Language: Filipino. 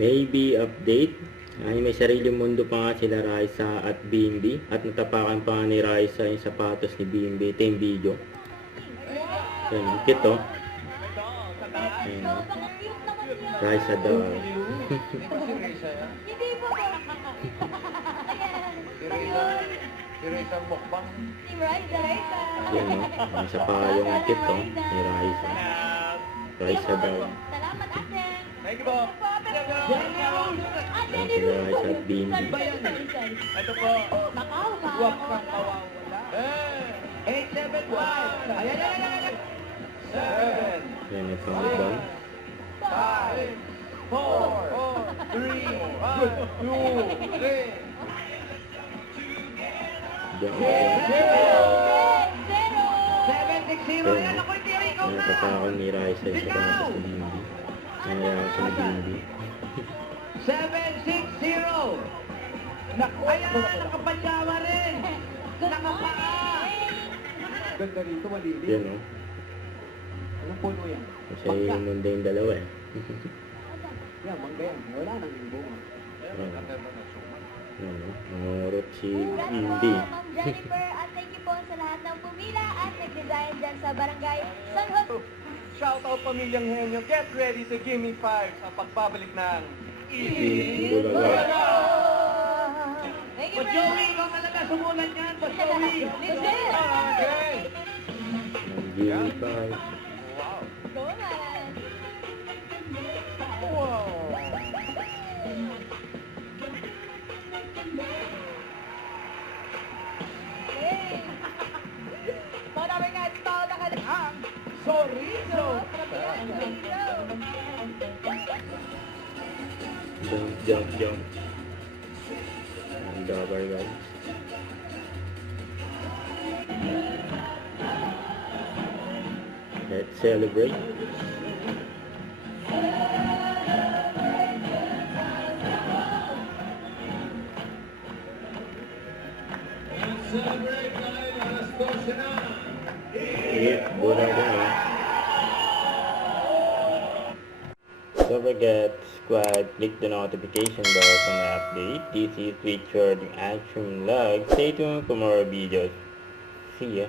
Maybe update. Ay, may sariling mundo pa nga sila Raisa at BMB. At natapakan pa nga ni Raisa yung sapatos ni BMB. Ito yung video. Yan, ang cute oh. Ayan, oh. Raisa daw. Hindi po ba? Erase ang mukbang. Si Raisa. Yan oh. Ang isa pa yung cute oh. Ni Raisa. Raisa daw. Salamat, ate. Thank you po. Yan sila Raisa at BMB. Ito po. Macau ba? Huwag kang mawawala. 875. Ayan. 7. Yan yung countdown. 5, 4, 3, 2, 3. Diyan ako. Zero. 760. Yan ako yung tiri ko Yan na. natapakan ni Raisa yung sapatos ni BMB. Nangyayari siya ni BMB. 760. Ayan, nakapajama rin. Nakapaa. Ganda rito, malilim. Yan oh. Anong puno yan? Kasi yung mundo yung dalawa eh. Yan, mangga yan. Wala nang bunga. Ano, nangurot si BMB. Ma'am Jennifer, at thank you po sa lahat ng pumila at nag-design dyan sa barangay San Jose. Shout out pamilyang Henyo. Get ready to give me 5 sa pagbabalik ng Bulaga. Thank you, Joey, ikaw talaga sumulat yan. Joey. Okay. Ng G5. Wow. Go man. Wow. Hey. Marami nga ito Ang Sorizo. Jump. Ang jabber guys. Let's celebrate. Bulaga. Don't forget to subscribe, click the notification bell for my update. This is Richard Action Vlog. Stay tuned for more videos. See ya.